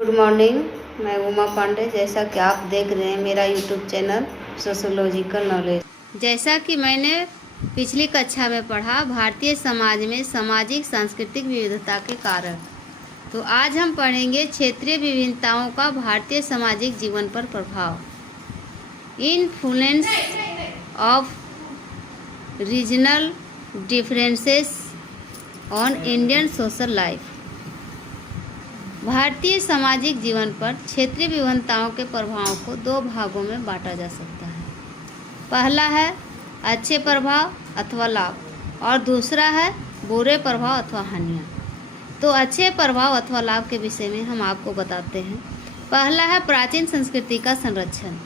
Good morning. मैं उमा पांडे। जैसा कि आप देख रहे हैं मेरा यूट्यूब चैनल सोशोलॉजिकल नॉलेज। जैसा कि मैंने पिछली कक्षा में पढ़ा, भारतीय समाज में सामाजिक सांस्कृतिक विविधता के कारण, तो आज हम पढ़ेंगे क्षेत्रीय विभिन्नताओं का भारतीय सामाजिक जीवन पर प्रभाव। Influence of regional differences on Indian social life. भारतीय सामाजिक जीवन पर क्षेत्रीय विभिन्नताओं के प्रभावों को दो भागों में बांटा जा सकता है। पहला है अच्छे प्रभाव अथवा लाभ और दूसरा है बुरे प्रभाव अथवा हानियाँ। तो अच्छे प्रभाव अथवा लाभ के विषय में हम आपको बताते हैं। पहला है प्राचीन संस्कृति का संरक्षण।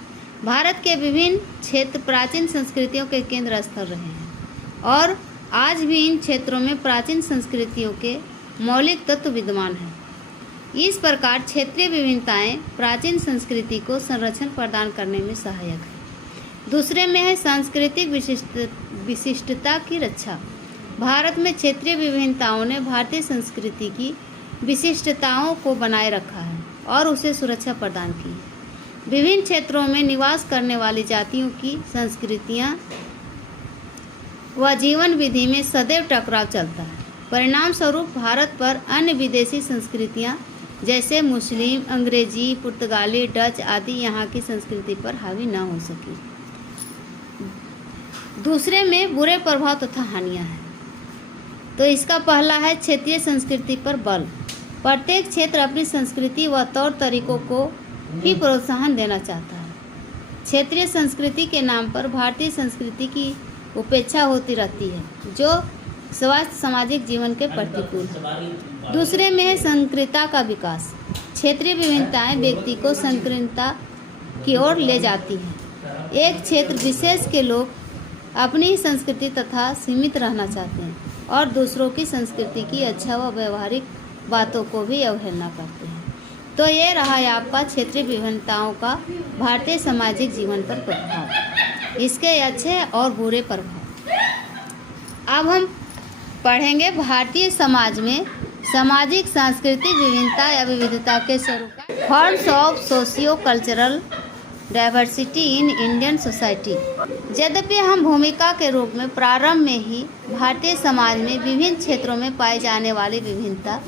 भारत के विभिन्न क्षेत्र प्राचीन संस्कृतियों के केंद्र स्थल रहे हैं और आज भी इन क्षेत्रों में प्राचीन संस्कृतियों के मौलिक तत्व विद्यमान हैं। इस प्रकार क्षेत्रीय विभिन्नताएं प्राचीन संस्कृति को संरक्षण प्रदान करने में सहायक है। दूसरे में है सांस्कृतिक विशिष्टता की रक्षा। भारत में क्षेत्रीय विभिन्नताओं ने भारतीय संस्कृति की विशिष्टताओं को बनाए रखा है और उसे सुरक्षा प्रदान की है। विभिन्न क्षेत्रों में निवास करने वाली जातियों की संस्कृतियाँ व जीवन विधि में सदैव टकराव चलता है। परिणाम स्वरूप भारत पर अन्य विदेशी संस्कृतियाँ जैसे मुस्लिम, अंग्रेजी, पुर्तगाली, डच आदि यहाँ की संस्कृति पर हावी न हो सकी। दूसरे में बुरे प्रभाव तथा हानियाँ हैं। तो इसका पहला है क्षेत्रीय संस्कृति पर बल। प्रत्येक क्षेत्र अपनी संस्कृति व तौर तरीकों को ही प्रोत्साहन देना चाहता है। क्षेत्रीय संस्कृति के नाम पर भारतीय संस्कृति की उपेक्षा होती रहती है, जो स्वास्थ्य सामाजिक जीवन के प्रतिकूल है। दूसरे में है संकीर्णता का विकास। क्षेत्रीय विभिन्नताएं व्यक्ति को संकीर्णता की ओर ले जाती हैं। एक क्षेत्र विशेष के लोग अपनी संस्कृति तथा सीमित रहना चाहते हैं और दूसरों की संस्कृति की अच्छा व व्यवहारिक बातों को भी अवहेलना करते हैं। तो ये रहा है आपका क्षेत्रीय विभिन्नताओं का भारतीय सामाजिक जीवन पर प्रभाव, इसके अच्छे और बुरे प्रभाव। अब हम पढ़ेंगे भारतीय समाज में सामाजिक सांस्कृतिक विभिन्नता या विविधता के स्वरूप। Forms of socio cultural diversity in Indian society. यद्यपि हम भूमिका के रूप में प्रारंभ में ही भारतीय समाज में विभिन्न क्षेत्रों में पाई जाने वाली विभिन्नता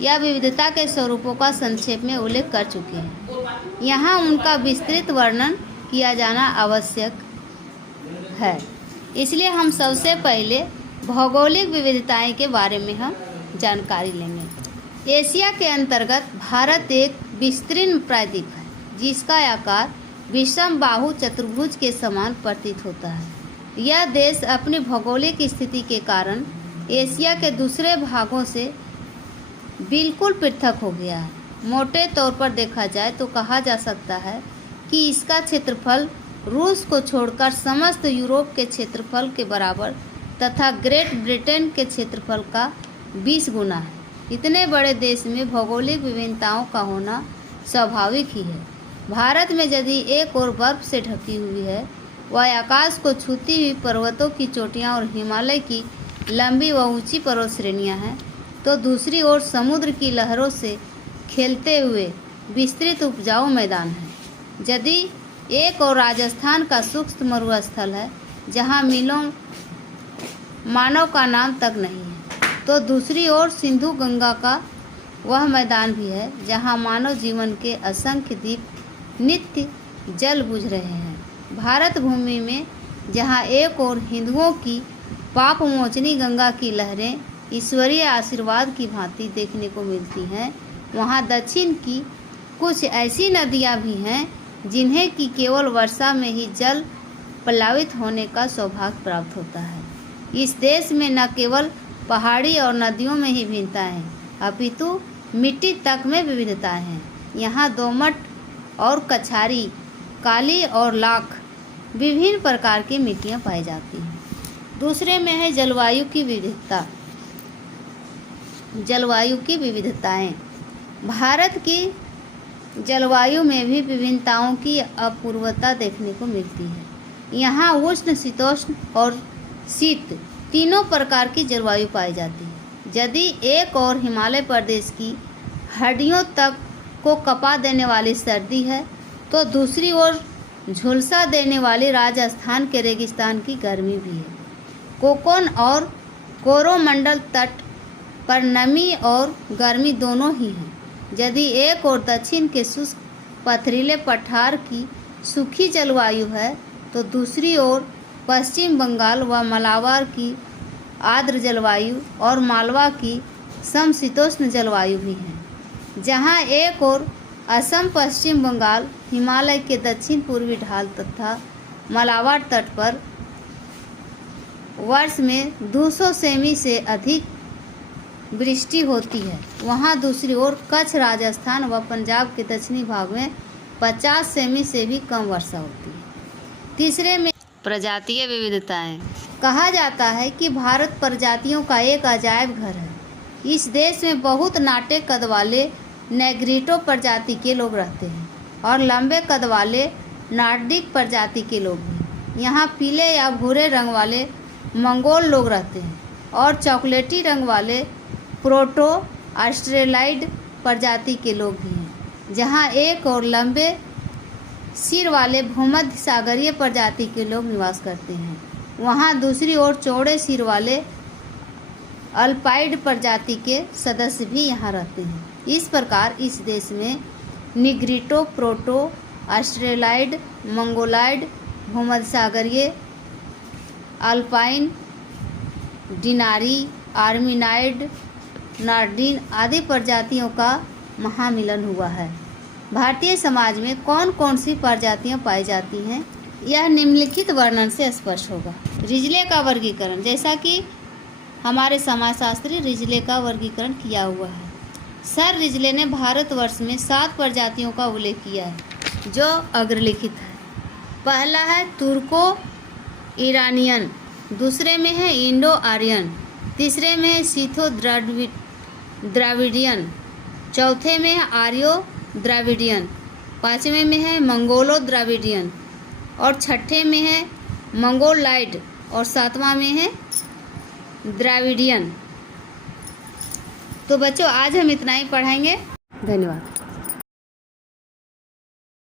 या विविधता के स्वरूपों का संक्षेप में उल्लेख कर चुके हैं, यहाँ उनका विस्तृत वर्णन किया जाना आवश्यक है। इसलिए हम सबसे पहले भौगोलिक विविधताएं के बारे में हम जानकारी लेंगे। एशिया के अंतर्गत भारत एक विस्तीर्ण प्रायद्वीप है, जिसका आकार विषम बाहु चतुर्भुज के समान प्रतीत होता है। यह देश अपनी भौगोलिक स्थिति के कारण एशिया के दूसरे भागों से बिल्कुल पृथक हो गया है। मोटे तौर पर देखा जाए तो कहा जा सकता है कि इसका क्षेत्रफल रूस को छोड़कर समस्त यूरोप के क्षेत्रफल के बराबर तथा ग्रेट ब्रिटेन के क्षेत्रफल का 20 गुना है। इतने बड़े देश में भौगोलिक विभिन्नताओं का होना स्वाभाविक ही है। भारत में यदि एक ओर बर्फ से ढकी हुई है, वह आकाश को छूती हुई पर्वतों की चोटियां और हिमालय की लंबी व ऊंची पर्वत श्रेणियाँ हैं, तो दूसरी ओर समुद्र की लहरों से खेलते हुए विस्तृत उपजाऊ मैदान है। यदि एक और राजस्थान का शुष्क मरुस्थल है, जहाँ मीलों मानव का नाम तक नहीं है, तो दूसरी ओर सिंधु गंगा का वह मैदान भी है जहाँ मानव जीवन के असंख्य द्वीप नित्य जल बुझ रहे हैं। भारत भूमि में जहाँ एक ओर हिंदुओं की पाप मोचनी गंगा की लहरें ईश्वरीय आशीर्वाद की भांति देखने को मिलती हैं, वहाँ दक्षिण की कुछ ऐसी नदियाँ भी हैं जिन्हें कि केवल वर्षा में ही जल प्लावित होने का सौभाग्य प्राप्त होता है। इस देश में न केवल पहाड़ी और नदियों में ही भिन्नताएं हैं, अपितु मिट्टी तक में विविधताएं हैं। यहाँ दोमट और कछारी, काली और लाख विभिन्न प्रकार की मिट्टियाँ पाई जाती हैं। दूसरे में है जलवायु की विविधता। जलवायु की विविधताएं। भारत की जलवायु में भी विभिन्नताओं की अपूर्वता देखने को मिलती है। यहाँ उष्ण, शीतोष्ण और शीत तीनों प्रकार की जलवायु पाई जाती है। यदि एक और हिमालय प्रदेश की हड्डियों तक को कपा देने वाली सर्दी है, तो दूसरी ओर झुलसा देने वाली राजस्थान के रेगिस्तान की गर्मी भी है। कोंकण और कोरोमंडल तट पर नमी और गर्मी दोनों ही हैं। यदि एक और दक्षिण के शुष्क पथरीले पठार की सूखी जलवायु है, तो दूसरी ओर पश्चिम बंगाल व मलाबार की आर्द्र जलवायु और मालवा की समशीतोष्ण जलवायु भी है। जहाँ एक और असम, पश्चिम बंगाल, हिमालय के दक्षिण पूर्वी ढाल तथा मलाबार तट पर वर्ष में 200 सेमी से अधिक वृष्टि होती है, वहाँ दूसरी ओर कच्छ, राजस्थान व पंजाब के दक्षिणी भाग में 50 सेमी से भी कम वर्षा होती है। तीसरे में प्रजातीय विविधताएं। कहा जाता है कि भारत प्रजातियों का एक अजायब घर है। इस देश में बहुत नाटे कद वाले नेग्रिटो प्रजाति के लोग रहते हैं और लंबे कद वाले नॉर्डिक प्रजाति के लोग भी। यहाँ पीले या भूरे रंग वाले मंगोल लोग रहते हैं और चॉकलेटी रंग वाले प्रोटो ऑस्ट्रेलाइड प्रजाति के लोग भी हैं। जहाँ एक और लंबे सिर वाले भूमध्य सागरीय प्रजाति के लोग निवास करते हैं, वहाँ दूसरी ओर चौड़े सिर वाले अल्पाइड प्रजाति के सदस्य भी यहाँ रहते हैं। इस प्रकार इस देश में निग्रिटो, प्रोटो ऑस्ट्रेलाइड, मंगोलाइड, भूमध्य सागरीय, अल्पाइन, डिनारी, आर्मीनाइड, नार्डिन आदि प्रजातियों का महामिलन हुआ है। भारतीय समाज में कौन कौन सी प्रजातियां पाई जाती हैं, यह निम्नलिखित वर्णन से स्पष्ट होगा। रिजले का वर्गीकरण। जैसा कि हमारे समाजशास्त्री रिजले का वर्गीकरण किया हुआ है। सर रिजले ने भारतवर्ष में 7 प्रजातियों का उल्लेख किया है, जो अग्रलिखित है। पहला है तुर्को ईरानियन, दूसरे में है इंडो आर्यन, तीसरे में है सीथो द्राविडियन, चौथे में है आर्यो द्राविडियन, पाँचवें में है मंगोलो द्राविडियन और छठे में है मंगोलाइड और सातवां में है द्राविडियन। तो बच्चों आज हम इतना ही पढ़ाएंगे। धन्यवाद।